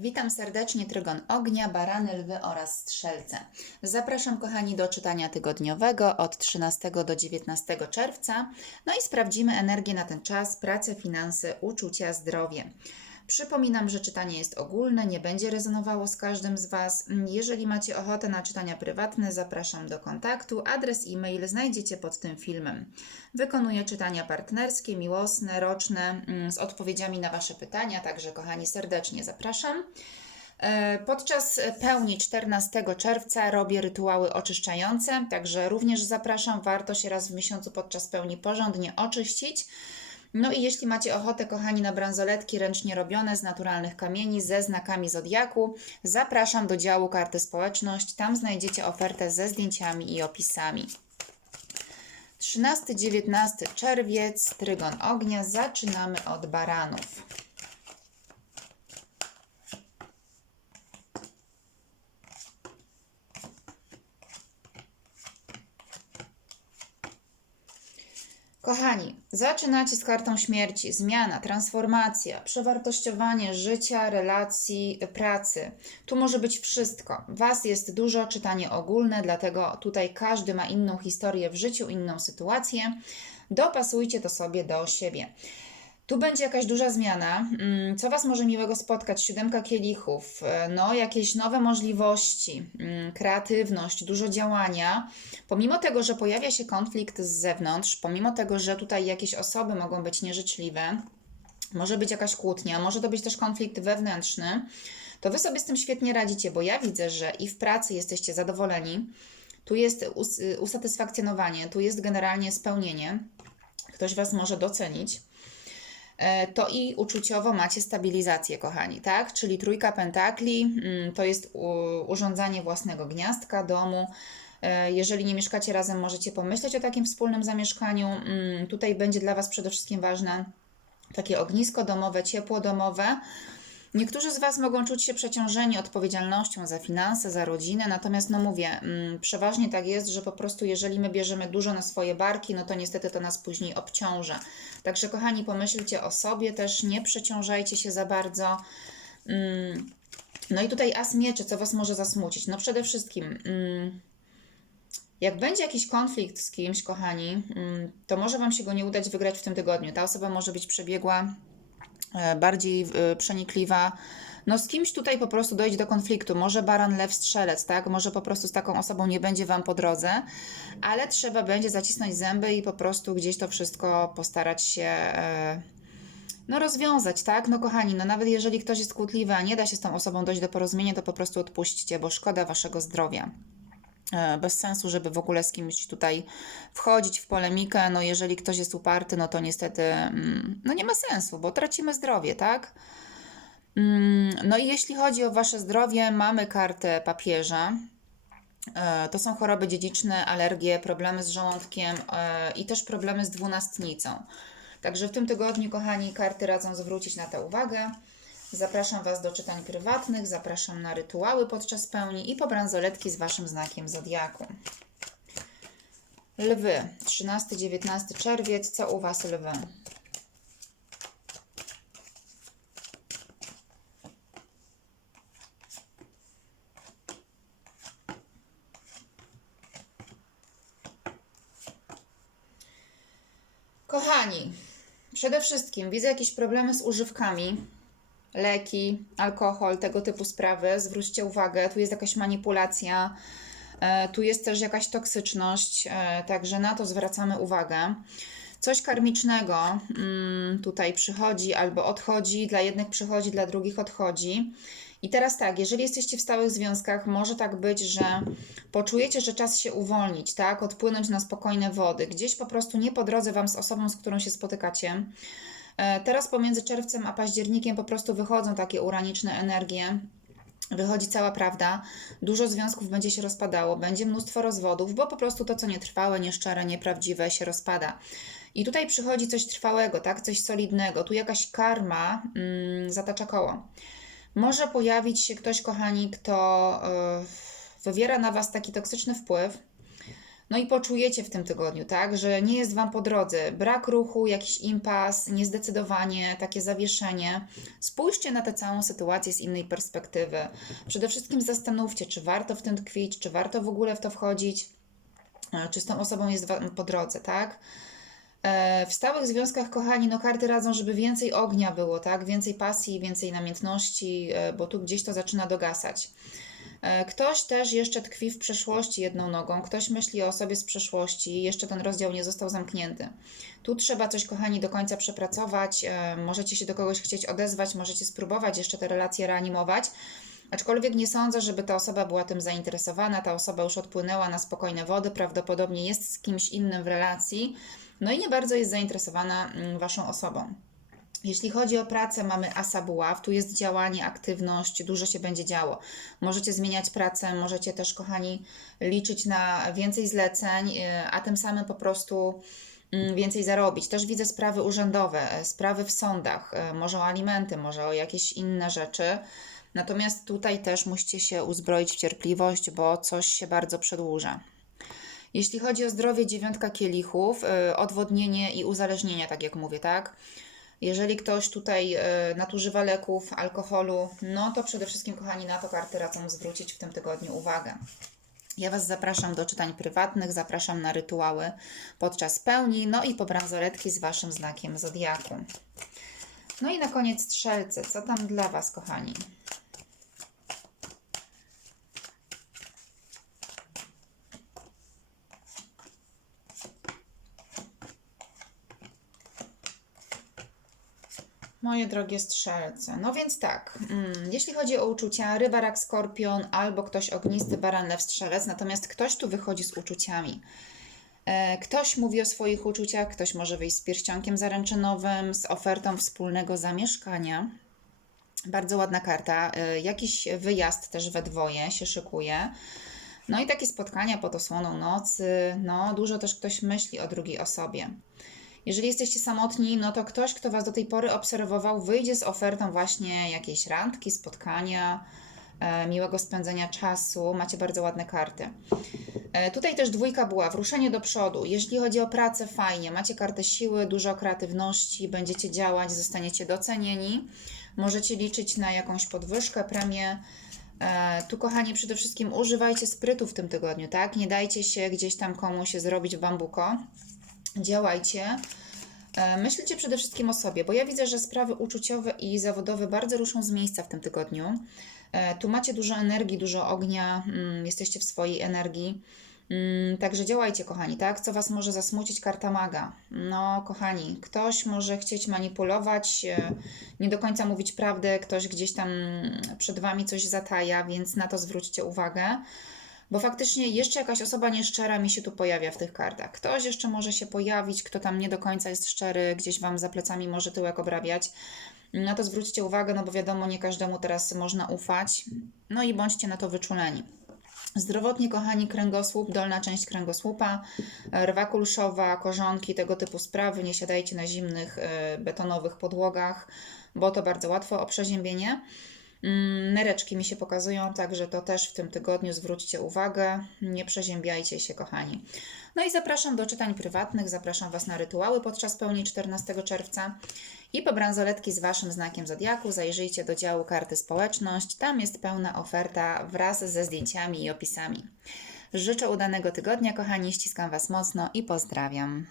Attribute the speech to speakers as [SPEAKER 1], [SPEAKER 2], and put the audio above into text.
[SPEAKER 1] Witam serdecznie Trygon Ognia, Barany, Lwy oraz Strzelce. Zapraszam kochani do czytania tygodniowego od 13 do 19 czerwca. No i sprawdzimy energię na ten czas, pracę, finanse, uczucia, zdrowie. Przypominam, że czytanie jest ogólne, nie będzie rezonowało z każdym z Was. Jeżeli macie ochotę na czytania prywatne, zapraszam do kontaktu. Adres e-mail znajdziecie pod tym filmem. Wykonuję czytania partnerskie, miłosne, roczne, mm, z odpowiedziami na Wasze pytania, także kochani, serdecznie zapraszam. E, Podczas pełni 14 czerwca robię rytuały oczyszczające, także również zapraszam. Warto się raz w miesiącu podczas pełni porządnie oczyścić. No i jeśli macie ochotę, kochani, na bransoletki ręcznie robione z naturalnych kamieni ze znakami zodiaku, zapraszam do działu karty społeczność. Tam znajdziecie ofertę ze zdjęciami i opisami. 13-19 czerwiec, trygon ognia. Zaczynamy od baranów. Kochani, zaczynacie z kartą śmierci, zmiana, transformacja, przewartościowanie życia, relacji, pracy. Tu może być wszystko. Was jest dużo, czytanie ogólne, dlatego tutaj każdy ma inną historię w życiu, inną sytuację. Dopasujcie to sobie do siebie. Tu będzie jakaś duża zmiana. Mm, Co Was może miłego spotkać? Siódemka kielichów, e, no jakieś nowe możliwości, mm, kreatywność, dużo działania. Pomimo tego, że pojawia się konflikt z zewnątrz, pomimo tego, że tutaj jakieś osoby mogą być nieżyczliwe, może być jakaś kłótnia, może to być też konflikt wewnętrzny, to Wy sobie z tym świetnie radzicie, bo ja widzę, że i w pracy jesteście zadowoleni, tu jest us- usatysfakcjonowanie, tu jest generalnie spełnienie, ktoś Was może docenić to i uczuciowo macie stabilizację, kochani, tak? Czyli trójka pentakli mm, to jest urządzanie własnego gniazdka, domu. E, Jeżeli nie mieszkacie razem, możecie pomyśleć o takim wspólnym zamieszkaniu. Mm, Tutaj będzie dla Was przede wszystkim ważne takie ognisko domowe, ciepło domowe. Niektórzy z Was mogą czuć się przeciążeni odpowiedzialnością za finanse, za rodzinę, natomiast no mówię, mm, przeważnie tak jest, że po prostu jeżeli my bierzemy dużo na swoje barki, no to niestety to nas później obciąża. Także kochani, pomyślcie o sobie też, nie przeciążajcie się za bardzo. Mm, No i tutaj as mieczy, co Was może zasmucić? No przede wszystkim... mm, jak będzie jakiś konflikt z kimś, kochani, to może Wam się go nie udać wygrać w tym tygodniu. Ta osoba może być przebiegła, bardziej e, przenikliwa. No z kimś tutaj po prostu dojdzie do konfliktu. Może baran, lew, strzelec, tak? Może po prostu z taką osobą nie będzie Wam po drodze, ale trzeba będzie zacisnąć zęby i po prostu gdzieś to wszystko postarać się e, no rozwiązać, tak? No kochani, no nawet jeżeli ktoś jest kłótliwy, a nie da się z tą osobą dojść do porozumienia, to po prostu odpuśćcie, bo szkoda Waszego zdrowia. E, bez sensu, żeby w ogóle z kimś tutaj wchodzić w polemikę. No jeżeli ktoś jest uparty, no to niestety mm, no nie ma sensu, bo tracimy zdrowie, tak? Mm, No i jeśli chodzi o wasze zdrowie, mamy kartę papieża. E, To są choroby dziedziczne, alergie, problemy z żołądkiem e, i też problemy z dwunastnicą. Także w tym tygodniu, kochani, karty radzą zwrócić na to uwagę. Zapraszam Was do czytań prywatnych, zapraszam na rytuały podczas pełni i po bransoletki z Waszym znakiem zodiaku. Lwy, 13-19 czerwiec, co u Was lwy? Kochani, przede wszystkim widzę jakieś problemy z używkami, leki, alkohol, tego typu sprawy. Zwróćcie uwagę, tu jest jakaś manipulacja, e, tu jest też jakaś toksyczność, e, także na to zwracamy uwagę. Coś karmicznego mm, tutaj przychodzi albo odchodzi, dla jednych przychodzi, dla drugich odchodzi. I teraz tak, jeżeli jesteście w stałych związkach, może tak być, że poczujecie, że czas się uwolnić, tak? Odpłynąć na spokojne wody. Gdzieś po prostu nie po drodze Wam z osobą, z którą się spotykacie. E, Teraz pomiędzy czerwcem a październikiem po prostu wychodzą takie uraniczne energie. Wychodzi cała prawda. Dużo związków będzie się rozpadało, będzie mnóstwo rozwodów, bo po prostu to, co nietrwałe, nieszczere, nieprawdziwe, się rozpada. I tutaj przychodzi coś trwałego, tak? Coś solidnego. Tu jakaś karma mm, zatacza koło. Może pojawić się ktoś, kochani, kto y, wywiera na Was taki toksyczny wpływ, No i poczujecie w tym tygodniu, tak, że nie jest Wam po drodze. Brak ruchu, jakiś impas, niezdecydowanie, takie zawieszenie. Spójrzcie na tę całą sytuację z innej perspektywy. Przede wszystkim zastanówcie, czy warto w tym tkwić, czy warto w ogóle w to wchodzić, e, czy z tą osobą jest Wam po drodze, tak? E, W stałych związkach, kochani, no karty radzą, żeby więcej ognia było, tak? Więcej pasji, więcej namiętności, e, bo tu gdzieś to zaczyna dogasać. E, Ktoś też jeszcze tkwi w przeszłości jedną nogą, ktoś myśli o sobie z przeszłości, jeszcze ten rozdział nie został zamknięty. Tu trzeba coś, kochani, do końca przepracować. e, Możecie się do kogoś chcieć odezwać, możecie spróbować jeszcze te relacje reanimować. Aczkolwiek nie sądzę, żeby ta osoba była tym zainteresowana. Ta osoba już odpłynęła na spokojne wody, prawdopodobnie jest z kimś innym w relacji, no i nie bardzo jest zainteresowana mm, Waszą osobą. Jeśli chodzi o pracę, mamy asa buław, tu jest działanie, aktywność, dużo się będzie działo. Możecie zmieniać pracę, możecie też, kochani, liczyć na więcej zleceń, yy, a tym samym po prostu mm, więcej zarobić. Też widzę sprawy urzędowe, e, sprawy w sądach, e, może o alimenty, może o jakieś inne rzeczy. Natomiast tutaj też musicie się uzbroić w cierpliwość, bo coś się bardzo przedłuża. Jeśli chodzi o zdrowie, dziewiątka kielichów, y, odwodnienie i uzależnienia, tak jak mówię, tak? Jeżeli ktoś tutaj y, nadużywa leków, alkoholu, no to przede wszystkim, kochani, na to karty radzą zwrócić w tym tygodniu uwagę. Ja Was zapraszam do czytań prywatnych, zapraszam na rytuały podczas pełni, no i po bransoletki z Waszym znakiem zodiaku. No i na koniec strzelcy. Co tam dla Was, kochani? Moje drogie strzelce. No więc tak, mm, jeśli chodzi o uczucia, ryba, rak, skorpion albo ktoś ognisty, baran, lew, strzelec, natomiast ktoś tu wychodzi z uczuciami. E, Ktoś mówi o swoich uczuciach, ktoś może wyjść z pierścionkiem zaręczynowym, z ofertą wspólnego zamieszkania. Bardzo ładna karta. E, Jakiś wyjazd też we dwoje się szykuje. No i takie spotkania pod osłoną nocy. No, dużo też ktoś myśli o drugiej osobie. Jeżeli jesteście samotni, no to ktoś, kto Was do tej pory obserwował, wyjdzie z ofertą właśnie jakiejś randki, spotkania, e, miłego spędzenia czasu. Macie bardzo ładne karty. E, Tutaj też dwójka była, wruszenie do przodu. Jeśli chodzi o pracę, fajnie. Macie kartę siły, dużo kreatywności, będziecie działać, zostaniecie docenieni. Możecie liczyć na jakąś podwyżkę, premię. E, Tu, kochani, przede wszystkim używajcie sprytu w tym tygodniu, tak? Nie dajcie się gdzieś tam komuś zrobić w bambuko. Działajcie. E, Myślcie przede wszystkim o sobie, bo ja widzę, że sprawy uczuciowe i zawodowe bardzo ruszą z miejsca w tym tygodniu. E, Tu macie dużo energii, dużo ognia, mm, jesteście w swojej energii. Mm, Także działajcie, kochani, tak? Co Was może zasmucić? Karta maga. No, kochani, ktoś może chcieć manipulować, e, nie do końca mówić prawdę, ktoś gdzieś tam przed Wami coś zataja, więc na to zwróćcie uwagę. Bo faktycznie jeszcze jakaś osoba nieszczera mi się tu pojawia w tych kartach. Ktoś jeszcze może się pojawić, kto tam nie do końca jest szczery, gdzieś Wam za plecami może tyłek obrabiać. Na to zwróćcie uwagę, no bo wiadomo, nie każdemu teraz można ufać. No i bądźcie na to wyczuleni. Zdrowotnie, kochani, kręgosłup, dolna część kręgosłupa, rwa kulszowa, korzonki, tego typu sprawy. Nie siadajcie na zimnych, e, betonowych podłogach, bo to bardzo łatwo o przeziębienie. Mm, Nereczki mi się pokazują, także to też w tym tygodniu zwróćcie uwagę. Nie przeziębiajcie się, kochani. No i zapraszam do czytań prywatnych, zapraszam Was na rytuały podczas pełni 14 czerwca. I po bransoletki z Waszym znakiem Zodiaku zajrzyjcie do działu karty społeczność. Tam jest pełna oferta wraz ze zdjęciami i opisami. Życzę udanego tygodnia, kochani, ściskam Was mocno i pozdrawiam.